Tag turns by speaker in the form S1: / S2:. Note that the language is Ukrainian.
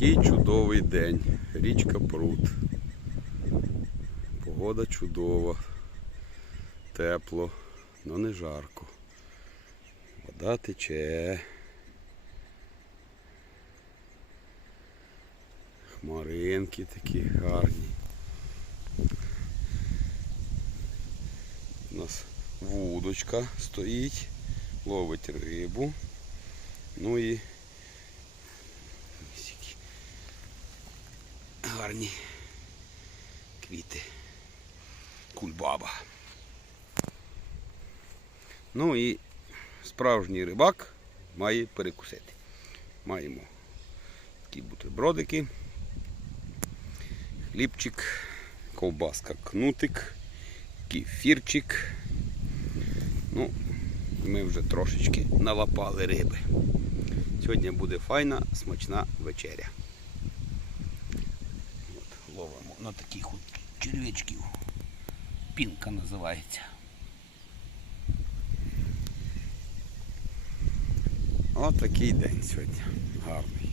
S1: Такий чудовий день. Річка Пруд. Погода чудова. Тепло, але не жарко. Вода тече. Хмаринки такі гарні. У нас вудочка стоїть, ловить рибу. Ну і ось які гарні квіти. Кульбаба. Ну і справжній рибак має перекусити. Маємо такі бутербродики, хлібчик, ковбаска кнутик, кефірчик. Ну, ми вже трошечки налапали риби. Сьогодні буде файна, смачна вечеря. На таких от черв'ячків. Пінка називається. Ось такий день сьогодні. Гарний.